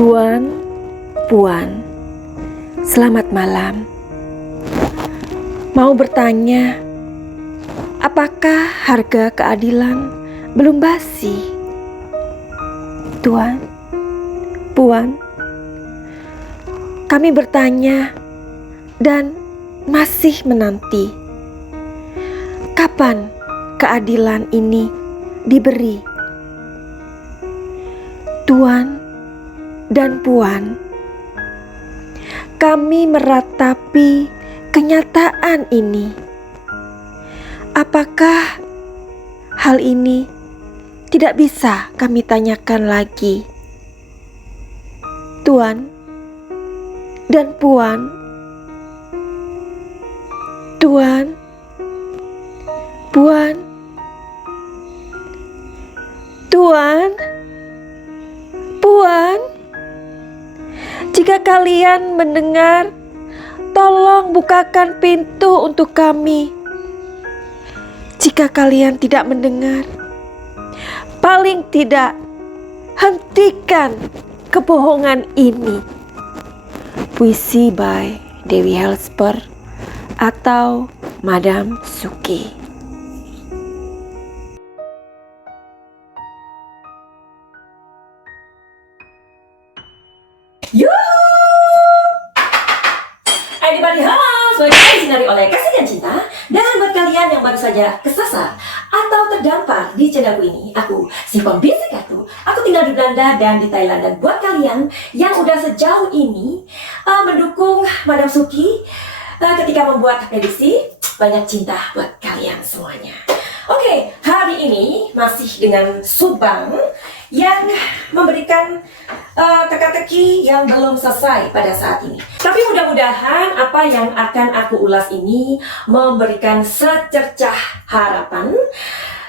Tuan, Puan, selamat malam. Mau bertanya, apakah harga keadilan belum basi? Tuan, Puan, kami bertanya dan masih menanti. Kapan keadilan ini diberi? Tuan dan Puan, kami meratapi kenyataan ini. Apakah hal ini tidak bisa kami tanyakan lagi? Tuan dan Puan, Tuan, Puan, Tuan, Puan, jika kalian mendengar, tolong bukakan pintu untuk kami. Jika kalian tidak mendengar, paling tidak hentikan kebohongan ini. Puisi by Dewi Helsper atau Madam Suki. Anybody home? Semoga disinari oleh kasih dan cinta. Dan buat kalian yang baru saja kesasar atau terdampar di channelku ini, aku si pembisik kartu. Aku tinggal di Belanda dan di Thailand. Dan buat kalian yang udah sejauh ini mendukung Madam Suki ketika membuat prediksi, banyak cinta buat kalian semuanya. Oke, hari ini masih dengan Subang yang memberikan teka-teki yang belum selesai pada saat ini. Tapi mudah-mudahan apa yang akan aku ulas ini memberikan secercah harapan.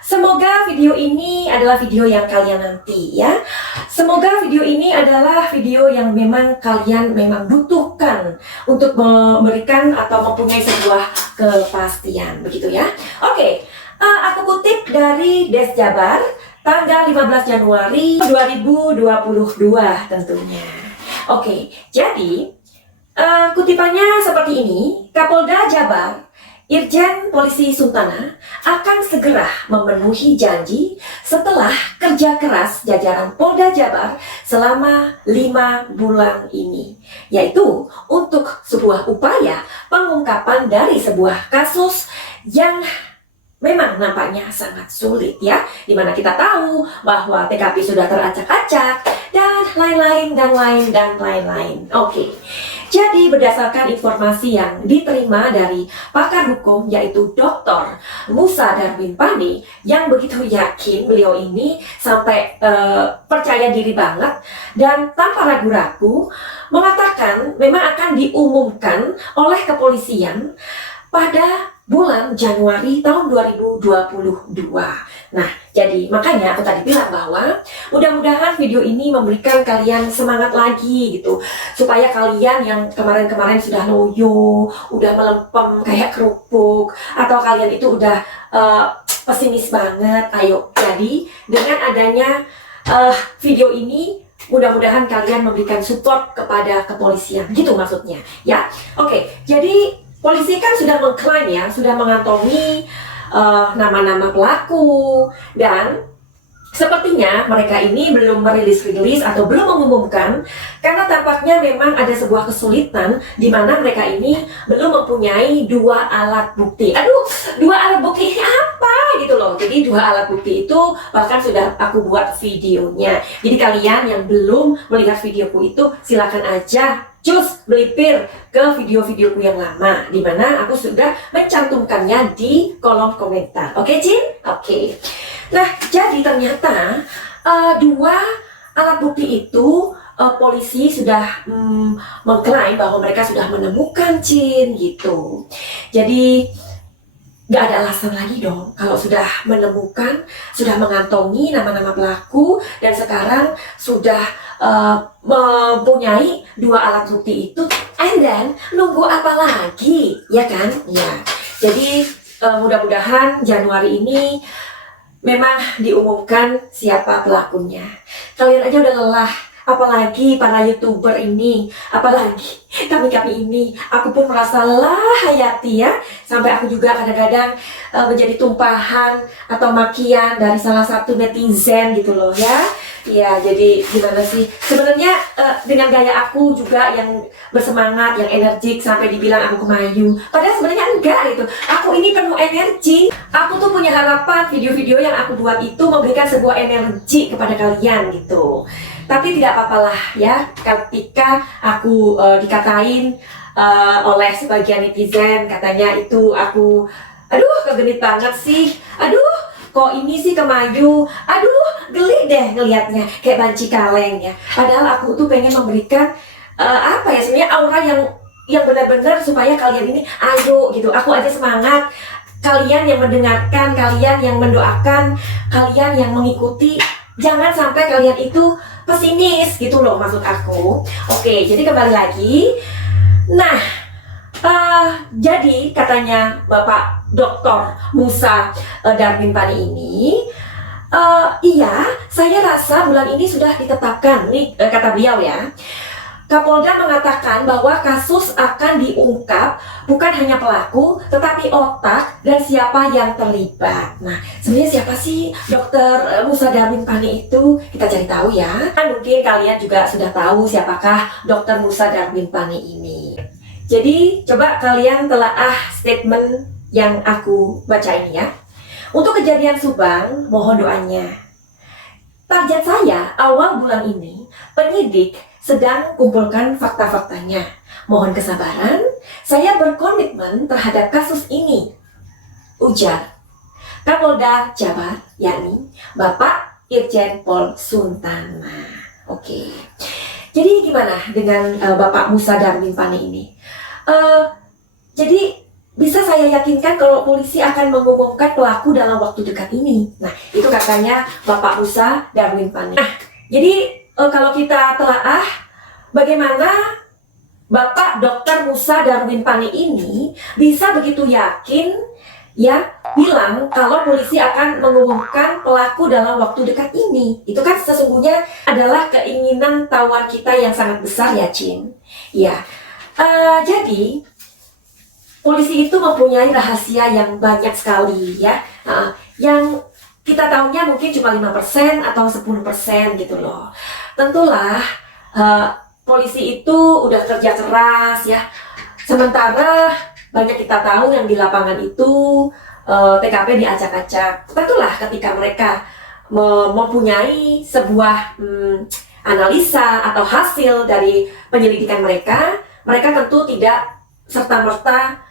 Semoga video ini adalah video yang kalian nanti ya. Semoga video ini adalah video yang memang kalian memang butuhkan untuk memberikan atau mempunyai sebuah kepastian, begitu ya. Oke, aku kutip dari Des Jabar tanggal 15 Januari 2022 tentunya. Oke, jadi kutipannya seperti ini. Kapolda Jabar Irjen Polisi Suntana akan segera memenuhi janji setelah kerja keras jajaran Polda Jabar selama 5 bulan ini, yaitu untuk sebuah upaya pengungkapan dari sebuah kasus yang memang nampaknya sangat sulit ya, dimana kita tahu bahwa TKP sudah teracak-acak dan lain-lain. Oke. Jadi berdasarkan informasi yang diterima dari pakar hukum yaitu Dr. Musa Darwin Pani yang begitu yakin, beliau ini sampai percaya diri banget dan tanpa ragu-ragu mengatakan memang akan diumumkan oleh kepolisian pada bulan Januari tahun 2022. Nah, jadi makanya aku tadi bilang bahwa mudah-mudahan video ini memberikan kalian semangat lagi gitu, supaya kalian yang kemarin-kemarin sudah loyo, udah melempem kayak kerupuk, atau kalian itu udah pesimis banget, ayo. Jadi dengan adanya video ini, mudah-mudahan kalian memberikan support kepada kepolisian, gitu maksudnya ya. Oke, jadi polisi kan sudah mengklaim ya, sudah mengantongi nama-nama pelaku, dan sepertinya mereka ini belum merilis atau belum mengumumkan karena tampaknya memang ada sebuah kesulitan di mana mereka ini belum mempunyai 2 alat bukti. Aduh, 2 alat bukti ini apa gitu loh. Jadi 2 alat bukti itu bahkan sudah aku buat videonya. Jadi kalian yang belum melihat videoku itu silakan aja cus melipir ke video-videoku yang lama, dimana aku sudah mencantumkannya di kolom komentar. Oke, Jin? Oke. Nah, jadi ternyata 2 alat bukti itu polisi sudah mengklaim bahwa mereka sudah menemukan, Jin, gitu. Jadi gak ada alasan lagi dong kalau sudah menemukan, sudah mengantongi nama-nama pelaku, dan sekarang sudah mempunyai 2 alat bukti itu, and then nunggu apa lagi, ya kan? Ya, jadi mudah-mudahan Januari ini memang diumumkan siapa pelakunya. Kalian aja udah lelah apalagi para YouTuber ini, apalagi kami ini, aku pun merasa lah Hayati ya, sampai aku juga kadang-kadang menjadi tumpahan atau makian dari salah satu netizen gitu loh ya. Ya, jadi gimana sih? Sebenarnya dengan gaya aku juga yang bersemangat, yang energik sampai dibilang aku kemayu. Padahal sebenarnya enggak gitu. Aku ini penuh energi. Aku tuh punya harapan video-video yang aku buat itu memberikan sebuah energi kepada kalian gitu. Tapi tidak apa-apalah ya, ketika aku dikatain oleh sebagian netizen, katanya itu aku, aduh kegenit banget sih, aduh kok ini sih kemayu, aduh geli deh ngelihatnya kayak banci kaleng ya. Padahal aku tuh pengen memberikan apa ya, sebenarnya aura yang benar-benar supaya kalian ini ayo gitu. Aku aja semangat, kalian yang mendengarkan, kalian yang mendoakan, kalian yang mengikuti, jangan sampai kalian itu pesimis gitu loh maksud aku. Oke, jadi kembali lagi. Nah, jadi katanya Bapak Dr. Musa Darwin Pani ini, iya, saya rasa bulan ini sudah ditetapkan nih, kata beliau ya. Kapolda mengatakan bahwa kasus akan diungkap bukan hanya pelaku, tetapi otak dan siapa yang terlibat. Nah, sebenarnya siapa sih Dr. Musa Darwin Pani itu? Kita cari tahu ya. Kan mungkin kalian juga sudah tahu siapakah Dr. Musa Darwin Pani ini. Jadi, coba kalian telaah statement yang aku baca ini ya. Untuk kejadian Subang, mohon doanya. Target saya awal bulan ini, penyidik sedang kumpulkan fakta-faktanya. Mohon kesabaran, saya berkomitmen terhadap kasus ini. Ujar Kapolda Jabar, yakni Bapak Irjen Pol Suntana. Oke. Jadi gimana dengan Bapak Musa Darwin Pani ini? Jadi bisa saya yakinkan kalau polisi akan mengumumkan pelaku dalam waktu dekat ini. Nah, itu katanya Bapak Musa Darwin Pani. Nah, jadi kalau kita telaah bagaimana Bapak Dr. Musa Darwin Pani ini bisa begitu yakin ya bilang kalau polisi akan mengumumkan pelaku dalam waktu dekat ini. Itu kan sesungguhnya adalah keinginan tawar kita yang sangat besar ya, Cin. Ya, jadi polisi itu mempunyai rahasia yang banyak sekali ya, yang kita tahunya mungkin cuma 5% atau 10% gitu loh. Tentulah polisi itu udah kerja keras ya. Sementara banyak kita tahu yang di lapangan itu TKP diacak-acak. Tentulah ketika mereka mempunyai sebuah analisa atau hasil dari penyelidikan mereka, mereka tentu tidak serta-merta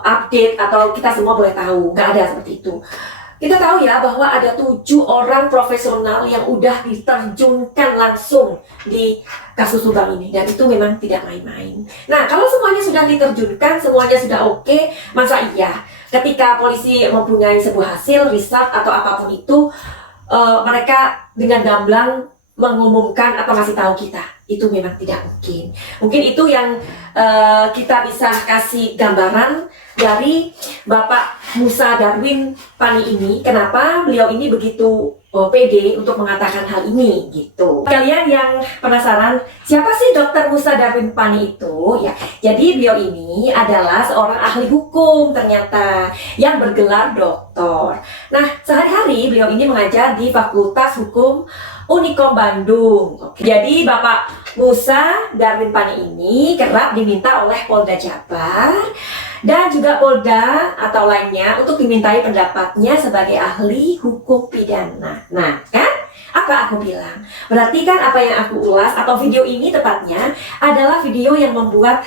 update atau kita semua boleh tahu. Nggak ada seperti itu. Kita tahu ya bahwa ada 7 orang profesional yang udah diterjunkan langsung di kasus Subang ini, dan itu memang tidak main-main. Nah, kalau semuanya sudah diterjunkan, semuanya sudah oke, masa iya ketika polisi mempunyai sebuah hasil, riset atau apapun itu, mereka dengan gamblang mengumumkan atau masih tahu kita? Itu memang tidak mungkin. Mungkin itu yang kita bisa kasih gambaran dari Bapak Musa Darwin Pani ini. Kenapa beliau ini begitu pede untuk mengatakan hal ini gitu. Kalian yang penasaran siapa sih Dr. Musa Darwin Pani itu ya? Jadi beliau ini adalah seorang ahli hukum ternyata yang bergelar doktor. Nah, sehari-hari beliau ini mengajar di Fakultas Hukum Unikom Bandung. Oke. Jadi Bapak Musa Darwin Pani ini kerap diminta oleh Polda Jabar dan juga Polda atau lainnya untuk dimintai pendapatnya sebagai ahli hukum pidana. Nah, kan? Apa aku bilang? Berarti kan apa yang aku ulas atau video ini tepatnya adalah video yang membuat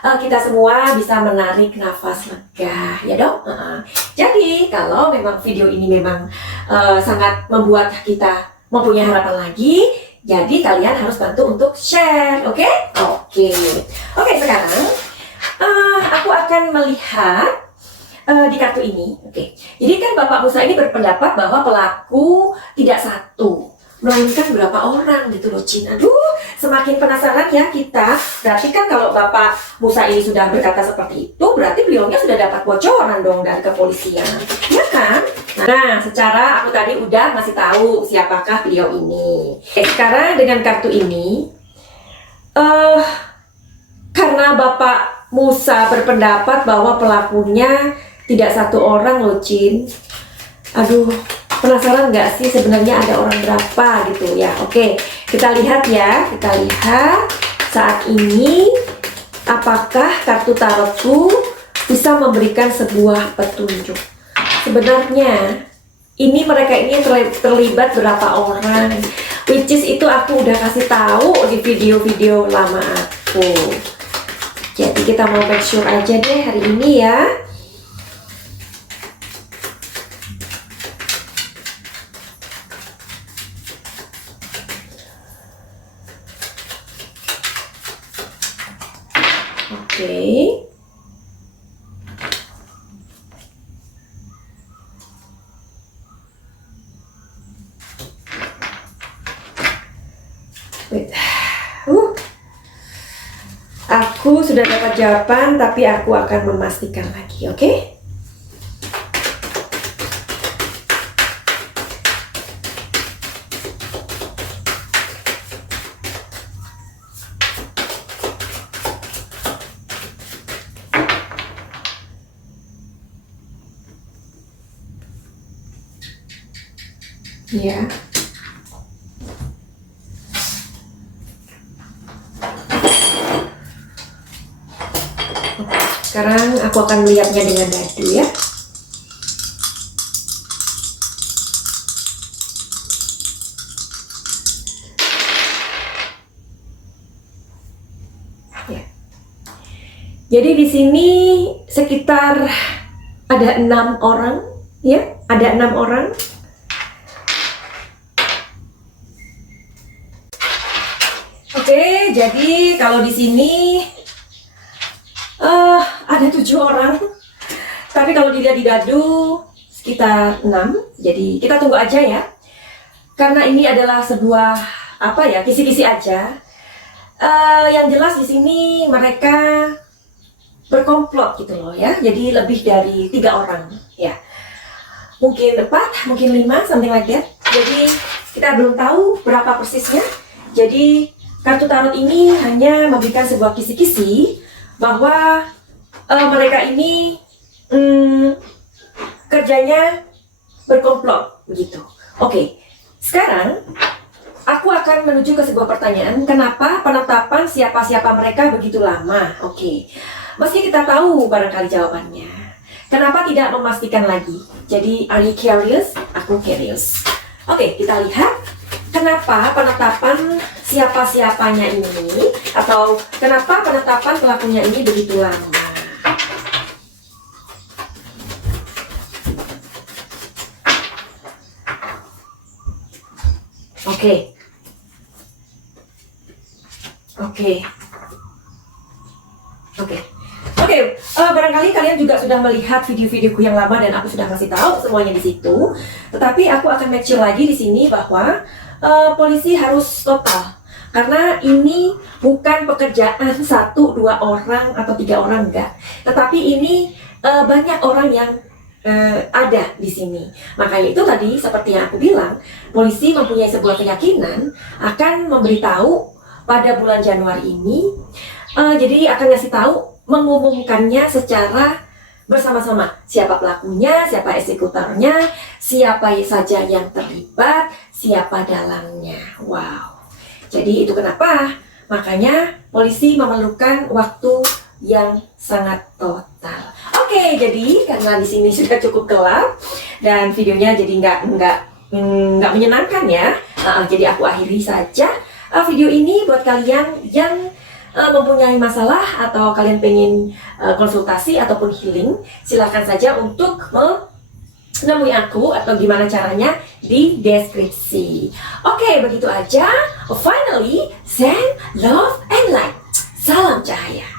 kita semua bisa menarik nafas lega, ya dong? Jadi kalau memang video ini memang sangat membuat kita mempunyai harapan lagi, jadi kalian harus bantu untuk share, oke? Oke, sekarang aku akan melihat di kartu ini. Oke. Jadi kan Bapak Musa ini berpendapat bahwa pelaku tidak satu, melainkan berapa orang gitu loh, Cin. Aduh, semakin penasaran ya kita. Berarti kan kalau Bapak Musa ini sudah berkata seperti itu, berarti beliaunya sudah dapat bocoran dong dari kepolisian, ya kan? Nah, secara aku tadi udah ngasih tahu siapakah beliau ini. Sekarang dengan kartu ini, karena Bapak Musa berpendapat bahwa pelakunya tidak satu orang loh, Cin. Aduh, penasaran nggak sih sebenarnya ada orang berapa gitu ya? Oke, kita lihat ya. Kita lihat saat ini apakah kartu tarotku bisa memberikan sebuah petunjuk. Sebenarnya mereka ini terlibat berapa orang, which is itu aku udah kasih tahu di video-video lama aku. Jadi kita mau make sure aja deh hari ini ya. Oke. Wait. Aku sudah dapat jawaban, tapi aku akan memastikan lagi, oke? Ya. Sekarang aku akan melihatnya dengan dadu ya. Ya. Jadi di sini sekitar ada 6 orang, ya, ada 6 orang. Oke, jadi kalau di sini ada 7 orang, tapi kalau dilihat di dadu sekitar 6. Jadi kita tunggu aja ya, karena ini adalah sebuah kisi-kisi aja. Yang jelas di sini mereka berkomplot gitu loh ya. Jadi lebih dari 3 orang ya, mungkin 4, mungkin 5, something like that. Jadi kita belum tahu berapa persisnya. Jadi kartu tarot ini hanya memberikan sebuah kisi-kisi bahwa mereka ini kerjanya berkomplot begitu. Oke, sekarang aku akan menuju ke sebuah pertanyaan. Kenapa penetapan siapa-siapa mereka begitu lama? Oke, meski kita tahu barangkali jawabannya, kenapa tidak memastikan lagi? Jadi, are you curious? Aku curious. Oke, kita lihat kenapa penetapan siapa-siapanya ini, atau kenapa penetapan pelakunya ini begitu lama. Oke, barangkali kalian juga sudah melihat video-videoku yang lama dan aku sudah kasih tahu semuanya di situ. Tetapi aku akan make sure lagi di sini bahwa polisi harus total, karena ini bukan pekerjaan 1, 2 orang atau 3 orang, enggak. Tetapi ini banyak orang yang ada di sini. Makanya itu tadi seperti yang aku bilang, polisi mempunyai sebuah keyakinan akan memberitahu pada bulan Januari ini. Jadi akan ngasih tahu, mengumumkannya secara bersama-sama. Siapa pelakunya, siapa eksekutornya, siapa saja yang terlibat, siapa dalangnya. Wow. Jadi itu kenapa makanya polisi memerlukan waktu yang sangat total. Oke, jadi karena di sini sudah cukup gelap dan videonya jadi nggak menyenangkan ya. Jadi aku akhiri saja video ini. Buat kalian yang mempunyai masalah atau kalian pengen konsultasi ataupun healing, silakan saja untuk menemui aku atau gimana caranya di deskripsi. Oke, begitu aja. Finally, send love and light. Salam cahaya.